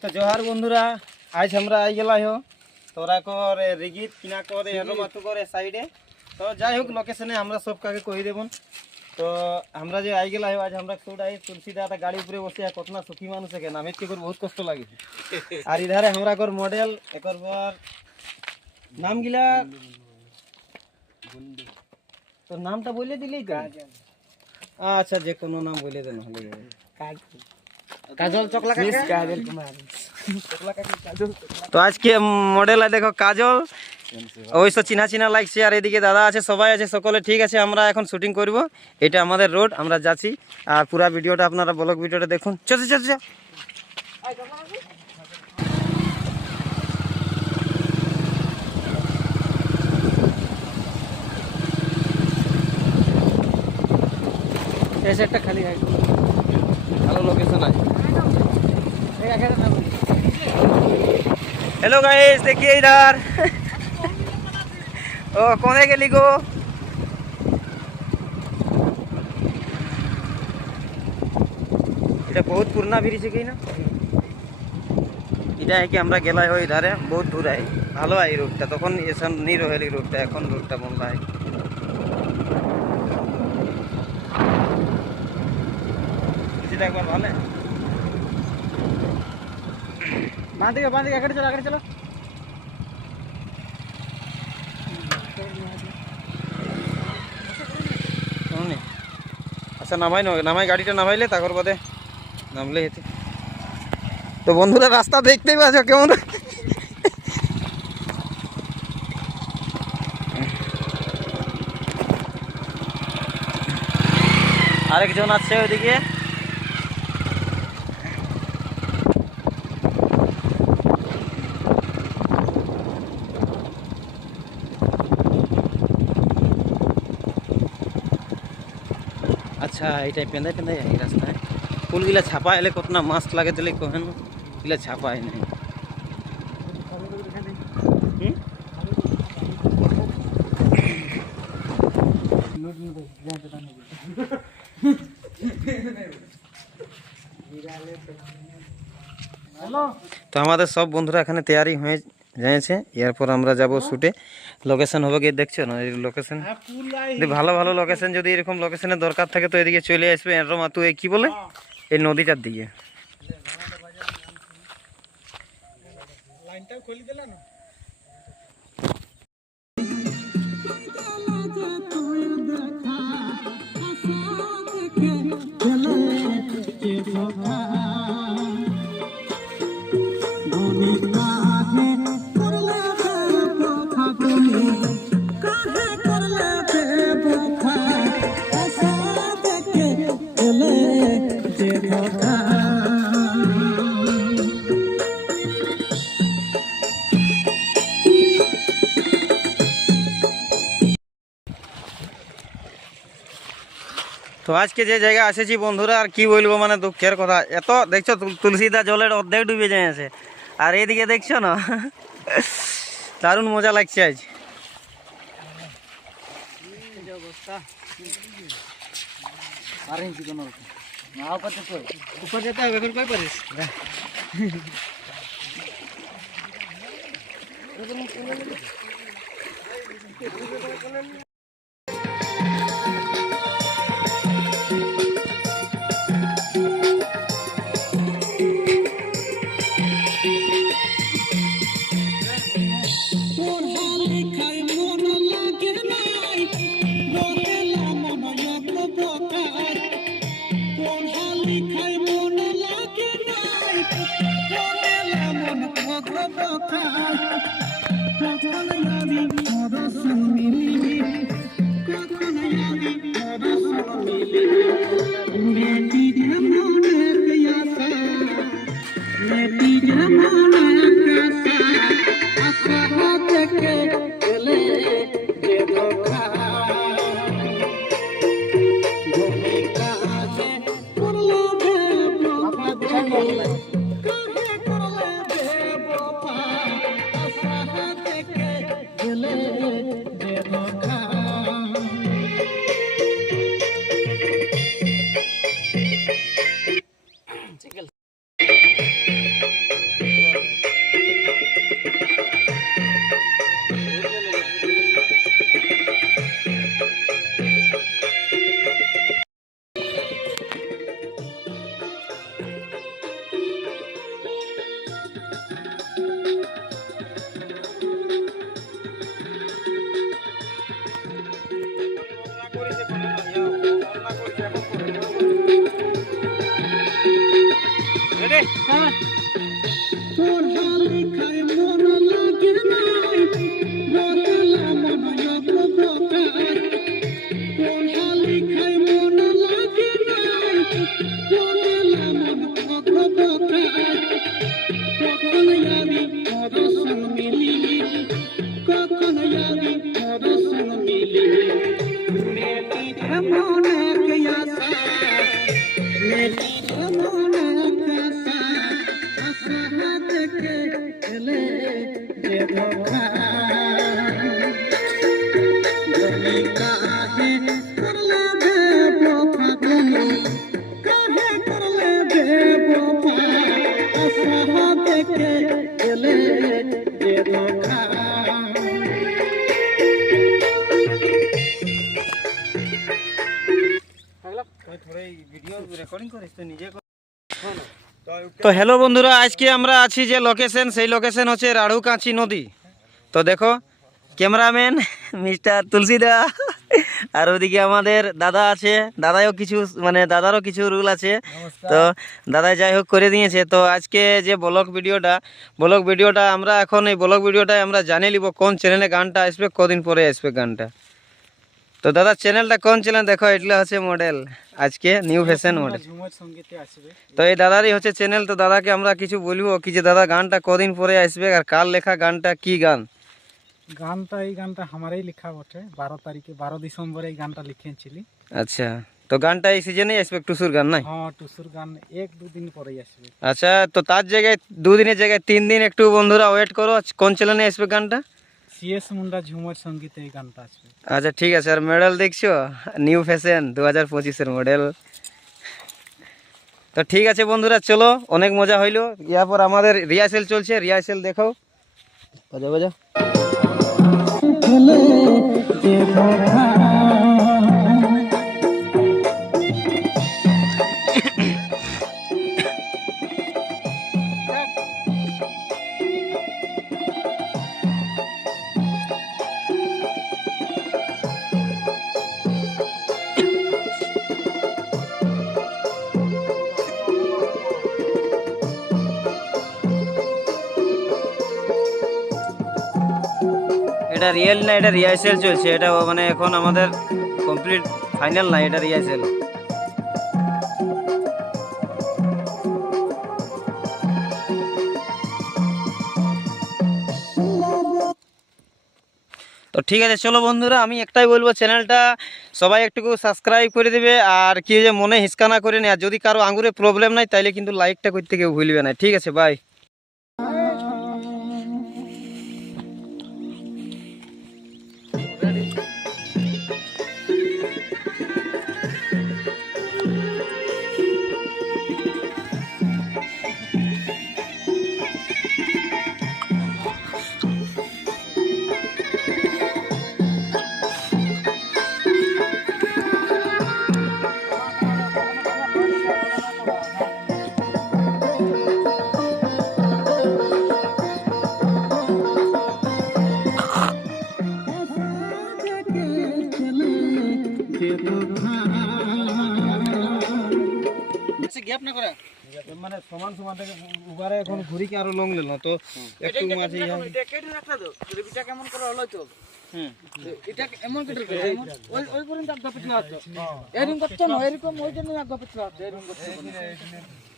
তো জোহার বন্ধুরা, আজ আমরা আই গেলা হো তোরা করে রিগিত কিনা করে এলো মাতু করে সাইডে। তো যাই হোক লোকেশনে আমরা সব কাকে কই দেবন। তো আমরা যে আই গেলা হো আজ আমরা সৌড়াই তুলসী দাদা গাড়ি উপরে বসে কতনা সুখী মানুষ है नाम के कर बहुत कष्ट लागे। और इधर हमरा कर मॉडल एक बार नाम गिला तो नामটা বলে দিলেই তো। আচ্ছা যে কোনো নাম বলে দেন হলে काजल चोकला काका काजल कुमार चोकला काका काजल। तो आज के मॉडल है देखो काजल ওইসব চিনা চিনা লাগছে। আর এদিকে দাদা আছে, সবাই আছে, সকলে ঠিক আছে। আমরা এখন শুটিং করব, এটা আমাদের রোড, আমরা যাচ্ছি। আর পুরো ভিডিওটা আপনারা ব্লগ ভিডিওটা দেখুন। চল চল চল ऐसे একটা খালি है ভালো লোকেশন আছে। हेलो गाइस देखिए इधर ओ कोने के लिखो এটা बहुत पुराना ब्रिज है ना। এটা কি আমরা গেলাই হয় इधर बहुत दूर है। ভালো এই রোডটা, তখন এসব নি রহেলি রোডটা, এখন রোডটা বন্ধ है। এটা একবার ভালো बांध के आगे चलो अच्छा नामाई गाड़ीटा नामाइले ताकर बादे नामले हेते। तो बंधुरा रास्ता देखते पाচ্ছ কেমন। আরেকজন আছে ওইদিকে। अच्छा ये पेंदा पेंदा है रास्ता है। फूल गिला छापा एले कतना मस्त लागे दिले कहन गिला छापा है नहीं। তো আমাদের সব বন্ধুরা এখানে তৈরি হয়ে যাচ্ছে। এরপর আমরা যাব শুটে। লোকেশন হবে গিয়ে দেখছো না, এই লোকেশন যদি ভালো ভালো লোকেশন, যদি এরকম লোকেশনের দরকার থাকে তো এদিকে চলে আসবে। এরকম তো এই কি বলে এই নদীটার দিকে লাইনটা খুলে দিলা না। তো আজকে যে জায়গা এসেছি বন্ধুরা, আর কি বলবো, মানে দুঃখের কথা। এত দেখছো তুলসীদা জলের অর্ধেক ডুবে যাচ্ছে, আর এইদিকে দেখছো না দারুণ মজা লাগছে আজ। ऊपर जाता है कोई पारिस তো হ্যালো বন্ধুরা, আজকে আমরা আছি যে লোকেশন, সেই লোকেশন হচ্ছে রাঢ়ুকাঁচি নদী। তো দেখো ক্যামেরাম্যান মিস্টার তুলসীদা, আর ওদিকে আমাদের দাদা আছে। দাদাও কিছু মানে দাদারও কিছু রুল আছে, তো দাদা যাই হোক করে দিয়েছে। তো আজকে যে ব্লগ ভিডিওটা আমরা এখন এই ব্লগ ভিডিওটায় আমরা জানিয়ে নিব কোন চ্যানেলে গানটা আসবে, কদিন পরে আসবে গানটা। তো দাদা চ্যানেলটা কোন চ্যানেল? দেখো এটা হচ্ছে মডেল, আজকে নিউ ফ্যাশন মডেল। তো এই দাদারই হচ্ছে চ্যানেল। তো দাদাকে আমরা কিছু বলবো কি যে দাদা গানটা কদিন পরে আসবে, আর কার লেখা গানটা, কি গান? এই গানটা আমারই লেখা বটে। 12 ডিসেম্বরে এই গানটা লিখেছিলি। আচ্ছা, তো গানটা এই সিজনেই আসবে, টুসুর গান নাই? হ্যাঁ, টুসুর গান 1-2 দিন পরেই আসবে। আচ্ছা, তো তার জায়গায় 2 দিনের জায়গায় 3 দিন একটু বন্ধুরা ওয়েট করো। কোন চ্যানেলে আসবে গানটা? সিএস মুন্ডা ঝুমর সঙ্গীতে এই গানটা আসবে। আচ্ছা ঠিক আছে। আর মডেল দেখছো নিউ ফ্যাশন 2025-এর মডেল। তো ঠিক আছে বন্ধুরা, চলো, অনেক মজা হইলো। ইয়ারপর আমাদের রিহার্সেল চলছে, রিহার্সেল দেখো। বাজা এটা রিয়েল না, এটা রিহার্সেল চলছে। এটা মানে এখন আমাদের কমপ্লিট ফাইনাল না, এটা রিহার্সেল। তো ঠিক আছে, চলো বন্ধুরা, আমি একটাই বলবো, চ্যানেলটা সবাই একটু সাবস্ক্রাইব করে দেবে। আর কি যে মনে হিসকা না করে নে, আর যদি কারো আঙুরে প্রবলেম নাই তাইলে কিন্তু লাইকটা করতে কেউ ভুলবে না। ঠিক আছে, বাই। মানে সমান সমান থেকে উবারে এখন ঘুরি কি আরো লং লেল না তো একটু মাঝে এটা কেটে রাখলা তো রিবিটা কেমন করে হলো তো। এটা এমন কেটে ওই ওই পর্যন্ত আগ পিছলা আছে এরকম করতে না, এরকম ওই জন্য আগ পিছলা আছে এরকম করতে।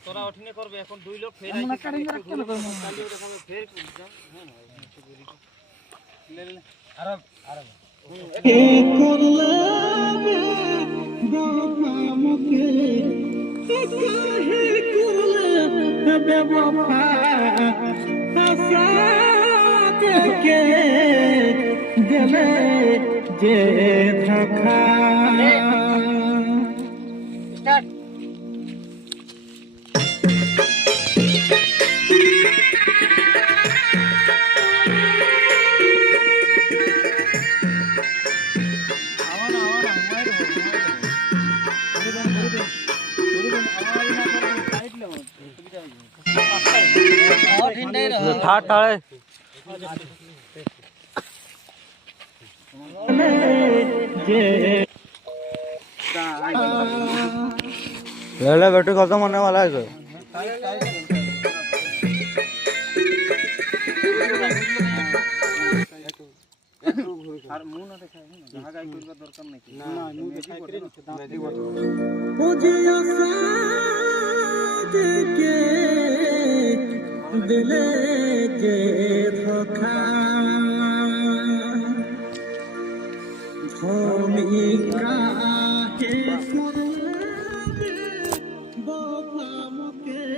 তোরা ওঠিনে করবে এখন 2 লোক ফের আইছে, কাটিং রাখতে না করব কালি ওটা খাবে ফের দাও। হ্যাঁ না লে আরাম আরাম এ করলা বাবামকে কাহে করলা বেওফা আশা থেকে গলে যে ধোঁকা। স্টার্ট। बेटू कत मन वाला है। আর মুন না দেখায় না জায়গা গাই করবার দরকার নাই না নু দেখাই করে ম্যাজিক বটে दिले के धोखा भूमिका के बाबा मुके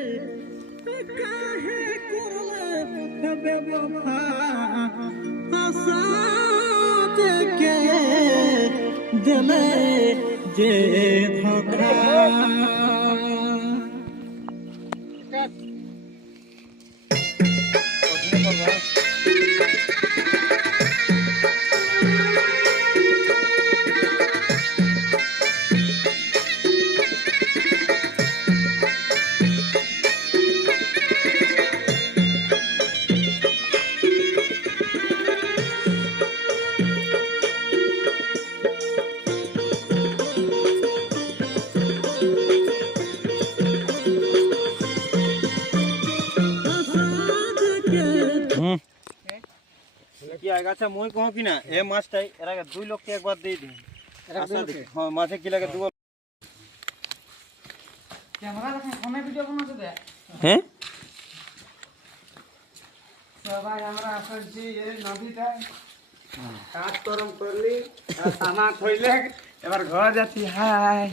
काहे करले बेवफा आसात के दिले जे धोखा কি আগে আচ্ছা মই কহ কি না এ মাছটাই এর আগে 2 লক্ষ একবার দিয়ে দিন আচ্ছা হ্যাঁ মাছে কি লাগে 2 ক্যামেরা দেখে ফোনে ভিডিও বানাতে দে হ্যাঁ সবাই আমরা আসছি এই নদীটা কাজ করম করলি আর তামা কইলে এবার ঘর যাচ্ছি হাই